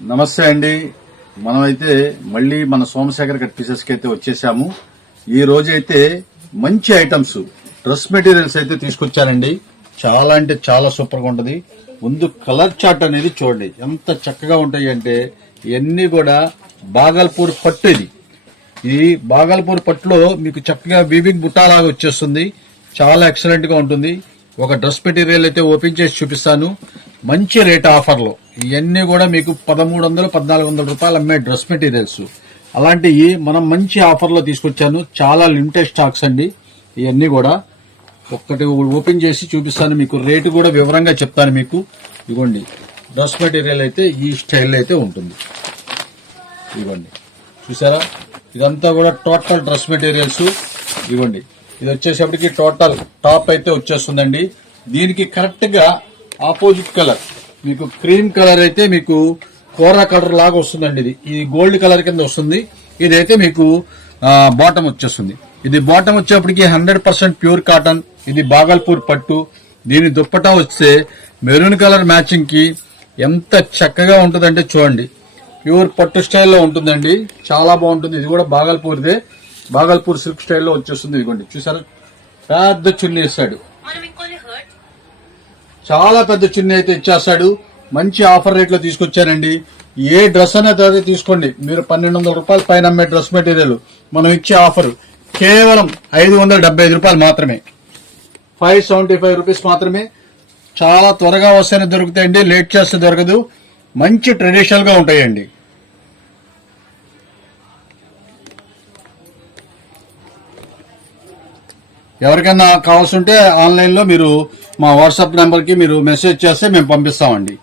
నమస్తే అండి. మనమైతే మళ్ళీ మన సోమశేఖర్ కట్ పీసెస్ కి అయితే వచ్చేసాము. ఈ రోజు అయితే మంచి ఐటమ్స్ డ్రెస్ మెటీరియల్స్ అయితే తీసుకొచ్చానండి. చాలా అంటే చాలా సూపర్ గా ఉంటది. ముందు కలర్ చార్ట్ అనేది చూడండి ఎంత చక్కగా ఉంటాయి అంటే ఇవన్నీ కూడా బాగల్పూర్ పట్టు. ఈ బాగల్పూర్ పట్టులో మీకు చక్కగా వీవింగ్ బుట్టాలాగా వచ్చేస్తుంది. చాలా ఎక్సలెంట్ గా ఉంటుంది. ఒక డ్రెస్ మెటీరియల్ అయితే ఓపెన్ చేసి చూపిస్తాను. మంచి రేట్ ఆఫర్లో ఇవన్నీ కూడా మీకు 1300-1400 రూపాయలు అమ్మే డ్రెస్ మెటీరియల్స్. అలాంటివి మనం మంచి ఆఫర్లో తీసుకొచ్చాను. చాలా లిమిటెడ్ స్టాక్స్ అండి. ఇవన్నీ కూడా ఒక్కటి ఓపెన్ చేసి చూపిస్తాను. మీకు రేటు కూడా వివరంగా చెప్తాను. మీకు ఇవ్వండి డ్రెస్ మెటీరియల్ అయితే ఈ స్టైల్ అయితే ఉంటుంది. ఇవ్వండి చూసారా, ఇదంతా కూడా టోటల్ డ్రెస్ మెటీరియల్స్. ఇవ్వండి ఇది వచ్చేసప్పటికి టోటల్ టాప్ అయితే వచ్చేస్తుందండి. దీనికి కరెక్ట్ గా ఆపోజిట్ కలర్ మీకు క్రీమ్ కలర్ అయితే మీకు కోరా కలర్ లాగా వస్తుందండి. ఇది గోల్డ్ కలర్ కింద వస్తుంది. ఇదైతే మీకు బాటమ్ వచ్చేస్తుంది. ఇది బాటమ్ వచ్చేప్పటికి 100% ప్యూర్ కాటన్. ఇది బాగల్పూర్ పట్టు. దీని దుప్పటా వస్తే మెరూన్ కలర్ మ్యాచింగ్ కి ఎంత చక్కగా ఉంటుందంటే చూడండి. ప్యూర్ పట్టు స్టైల్లో ఉంటుందండి. చాలా బాగుంటుంది. ఇది కూడా బాగల్పూర్దే. బాగల్పూర్ సిల్క్ స్టైల్లో వచ్చేస్తుంది. ఇదిగోండి చూసారా, పెద్ద చున్నీ ఇస్తాడు. చాలా పెద్ద చున్నీ అయితే ఇచ్చేస్తాడు. మంచి ఆఫర్ రేట్ లో తీసుకొచ్చానండి. ఏ డ్రెస్ అనేది తీసుకోండి మీరు 1200 రూపాయలు పైన అమ్మే డ్రెస్ మెటీరియల్ మనం ఇచ్చే ఆఫర్ కేవలం 575 రూపాయలు మాత్రమే. 575 రూపీస్ మాత్రమే. చాలా త్వరగా వస్తేనే దొరుకుతాయండి. లేట్ చేస్తే దొరకదు. మంచి ట్రెడిషనల్ గా ఉంటాయండి. ఎవరికైనా కావాల్సి ఉంటే ఆన్లైన్ లో మీరు మా వాట్సాప్ నెంబర్ కి మీరు మెసేజ్ చేస్తే మేము పంపిస్తామండి.